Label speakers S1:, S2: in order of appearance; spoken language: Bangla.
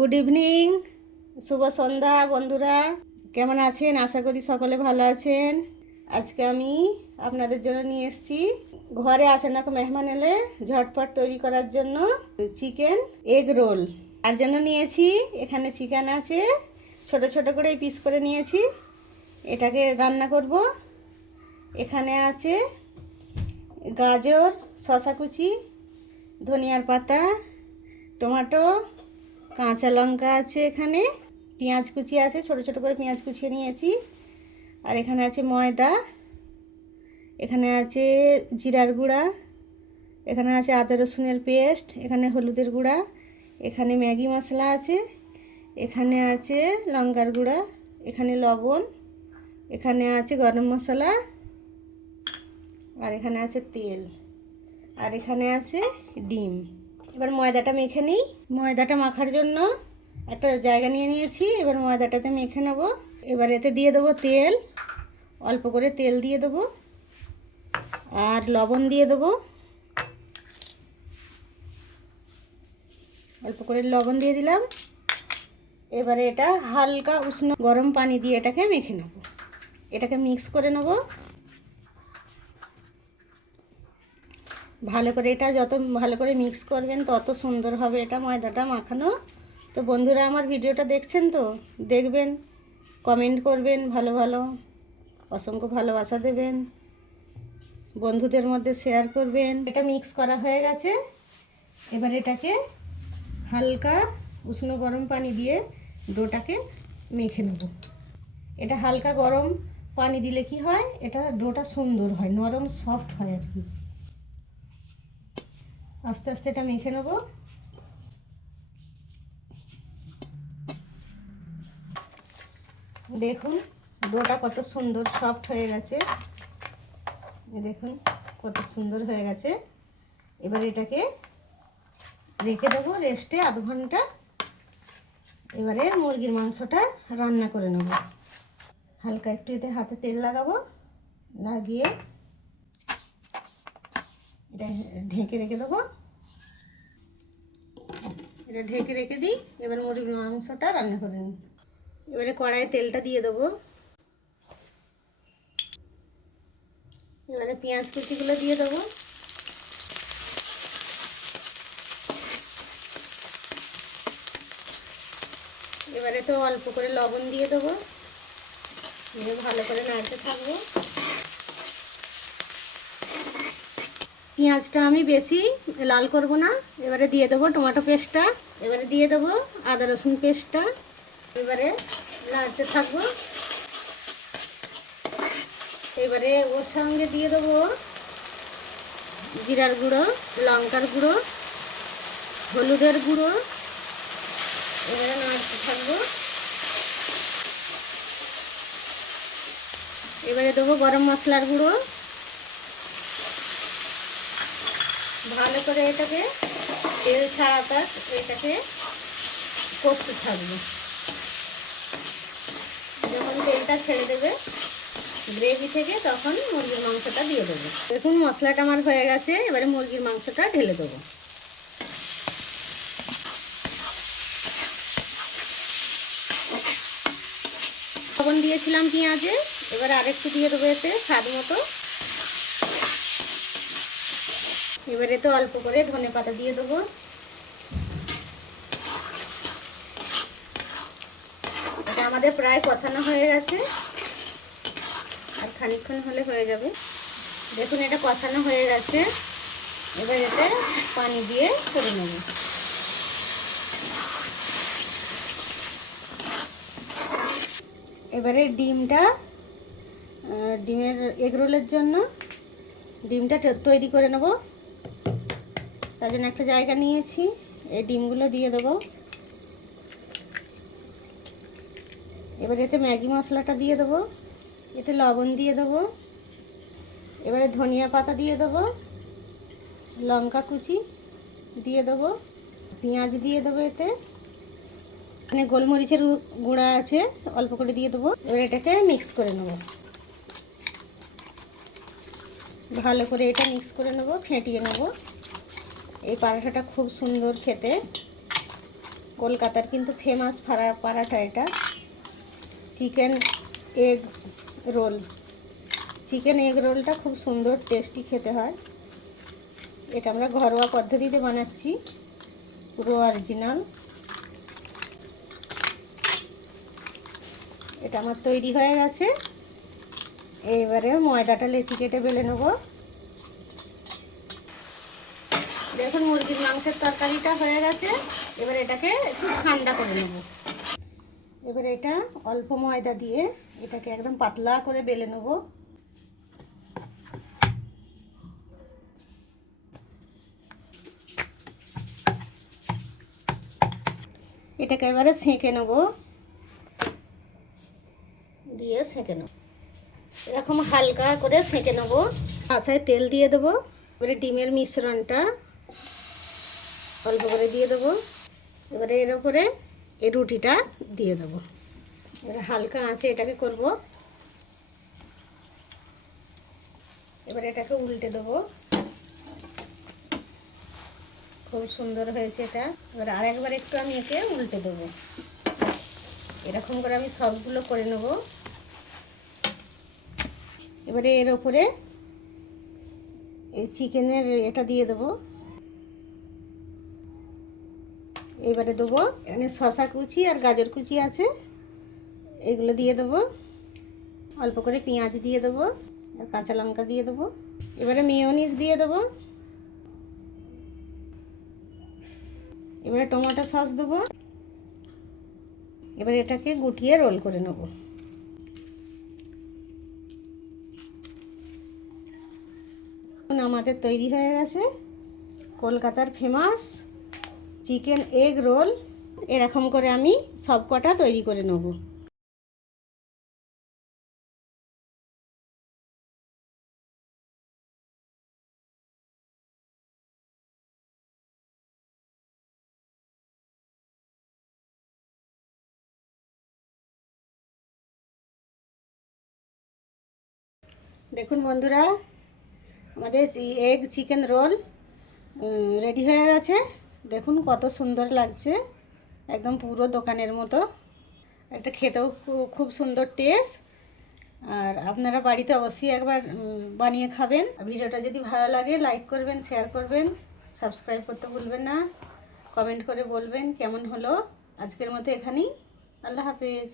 S1: গুড ইভিনিং শুভ সন্ধ্যা, বন্ধুরা। কেমন আছেন? আশা করি সকলে ভালো আছেন। আজকে আমি আপনাদের জন্য নিয়ে এসেছি। ঘরে আছেন না মেহমান এলে ঝটপট তৈরি করার জন্য চিকেন এগ রোল। তার জন্য নিয়েছি। এখানে চিকেন আছে। ছোট ছোট করে পিস করে নিয়েছি। এটাকে রান্না করব। এখানে আছে গাজর শশা কুচি, ধনিয়ার পাতা, টমেটো কাঁচা লঙ্কা আছে এখানে, পেঁয়াজ কুচি আছে, ছোট ছোট করে পেঁয়াজ কুচিয়ে নিয়েছি। আর এখানে আছে ময়দা, এখানে আছে জিরার গুঁড়া, এখানে আছে আদা রসুনের পেস্ট, এখানে হলুদের গুঁড়া, এখানে ম্যাগি মশলা আছে, এখানে আছে লঙ্কার গুঁড়া, এখানে লবণ, এখানে আছে গরম মশলা, আর এখানে আছে তেল, আর এখানে আছে ডিম। এবার ময়দাটা মেখে নিই। ময়দাটা মাখার জন্য একটা জায়গা নিয়ে নিয়েছি, এবার ময়দাটাতে মেখে নেব। এবার এতে দিয়ে দেবো তেল, অল্প করে তেল দিয়ে দেবো আর লবণ দিয়ে দেবো। অল্প করে লবণ দিয়ে দিলাম। এবারে এটা হালকা উষ্ণ গরম পানি দিয়ে এটাকে মেখে নেব। এটাকে মিক্স করে নেব। ভালো করে এটা যত ভালো করে মিক্স করবেন, তত সুন্দর হবে এটা ময়দাটা মাখানো। তো বন্ধুরা, আমার ভিডিওটা দেখছেন তো? দেখবেন কমেন্ট করবেন, ভালো ভালো, অসংখ্য ভালোবাসা দেবেন। বন্ধুদের মধ্যে শেয়ার করবেন। এটা মিক্স করা হয়ে গেছে। এবার এটাকে হালকা উষ্ণ গরম পানি দিয়ে ডোটাকে মেখে নেব। এটা হালকা গরম পানি দিলে কি হয়? এটা ডোটা সুন্দর হয়, নরম সফট হয় আর কি। আস্তে আস্তে এটা মেখে নেব। দেখুন, ডোটা কত সুন্দর সফট হয়ে গেছে। দেখুন, কত সুন্দর হয়ে গেছে। এবার এটাকে রেখে দেবো রেস্টে আধ ঘণ্টা। এবারে মুরগির মাংসটা রান্না করে নেব। হালকা একটু এতে হাতে তেল লাগাবো, লাগিয়ে এটা ঢেকে রেখে দেবো। এটা ঢেকে রেখে দিই, এবার মুরগির মাংসটা রান্না করে নিই। এবারে কড়াইয়ে তেলটা দিয়ে দেবো। এবারে পেঁয়াজ কুচিগুলো দিয়ে দেবো। এবারে তো অল্প করে লবণ দিয়ে দেবো। ভালো করে নাড়তে থাকব। পেঁয়াজটা আমি বেশি লাল করব না। এবারে দিয়ে দেবো টমেটো পেস্টটা। এবারে দিয়ে দেবো আদা রসুন পেস্টটা। এবারে নাড়তে থাকব। এবারে ওর সঙ্গে দিয়ে দেবো জিরার গুঁড়ো, লঙ্কার গুঁড়ো, হলুদের গুঁড়ো। এবারে নাড়তে থাকব। এবারে দেবো গরম মশলার গুঁড়ো। ভালো করে এটাকে তেল ছাড়া তাক এটাকে করতে থাকবে। যখন তেলটা ছেড়ে দেবে গ্রেভি থেকে তখন মুরগির মাংসটা দিয়ে দেবো। দেখুন, মশলাটা আমার হয়ে গেছে, এবারে মুরগির মাংসটা ঢেলে দেবো। লবণ দিয়েছিলাম পেঁয়াজে, এবার আরেকটু দিয়ে দেবো এতে, স্বাদ মতো। এবারে তো অল্প করে ধনে পাতা দিয়ে দেবো। এটা আমাদের প্রায় কষানো হয়ে গেছে। আর খানিক্ষণ হলে হয়ে যাবে। দেখুন, এটা কষানো হয়ে গেছে। এবার এতে পানি দিয়ে করে নেব। এবারে ডিমটা ডিমের এগরোলের জন্য ডিমটা তৈরি করে নেব। তার জন্য একটা জায়গা নিয়েছি। এই ডিমগুলো দিয়ে দেবো। এবার এতে ম্যাগি মশলাটা দিয়ে দেবো। এতে লবণ দিয়ে দেবো। এবারে ধনিয়া পাতা দিয়ে দেবো। লঙ্কা কুচি দিয়ে দেবো। পেঁয়াজ দিয়ে দেবো এতে। এখানে গোলমরিচের গুঁড়া আছে, অল্প করে দিয়ে দেবো। এবার এটাকে মিক্স করে নেব। ভালো করে এটা মিক্স করে নেব, ফেটিয়ে নেব। এই পরোটাটা খুব সুন্দর খেতে। কলকাতার কিন্তু ফেমাস ফারা পারাঠা এটা। Chicken egg roll chicken egg রোলটা খুব সুন্দর টেস্টি খেতে হয়। এটা আমরা ঘরোয়া পদ্ধতিতে বানাচ্ছি। পুরো অরিজিনাল এটা আমার তৈরি হয়ে গেছে। এবারে ময়দাটা লেচি কেটে বেলে নেব। দেখুন, মুরগির মাংসের তরকারিটা হয়ে গেছে। এবার এটাকে একটু ঠান্ডা করে নেব। এবার এটা অল্প ময়দা দিয়ে এটাকে একদম পাতলা করে বেলে নেব। এটাকে এবারে সেঁকে নেব। দিয়ে সেঁকে নেব। এরকম হালকা করে সেঁকে নেব। আশায় তেল দিয়ে দেবো। এবারে ডিমের মিশ্রণটা অল্প করে দিয়ে দেবো। এবারে এর উপরে এই রুটিটা দিয়ে দেবো। এবারে হালকা আঁচে এটাকে করব। এবারে এটাকে উল্টে দেবো। খুব সুন্দর হয়েছে এটা। এবার আরেকবার একটু আমি একে উল্টে দেবো। এরকম করে আমি সবগুলো করে নেব। এবারে এর ওপরে এই চিকেনের এটা দিয়ে দেবো। এবারে দেবো, এখানে শশা কুচি আর গাজর কুচি আছে। এগুলো দিয়ে দেবো। অল্প করে পেঁয়াজ দিয়ে দেবো আর কাঁচা লঙ্কা দিয়ে দেবো। এবারে মিওনিস দিয়ে দেবো। এবারে টমেটো সস দেবো। এবার এটাকে গুটিয়ে রোল করে নেব। আমাদের তৈরি হয়ে গেছে কলকাতার ফেমাস চিকেন এগ রোল এরকম করে আমি সব কটা তৈরি করে নেব। দেখুন বন্ধুরা, আমাদের এগ চিকেন রোল রেডি হয়ে গেছে। দেখুন কত সুন্দর লাগছে। একদম পুরো দোকানের মতো। এটা খেতেও খুব সুন্দর টেস্ট আর আপনারা বাড়িতে অবশ্যই একবার বানিয়ে খাবেন। ভিডিওটা যদি ভালো লাগে লাইক করবেন শেয়ার করবেন। সাবস্ক্রাইব করতে ভুলবেন না। কমেন্ট করে বলবেন কেমন হলো। আজকের মতো এখানেই। আল্লাহ হাফেজ।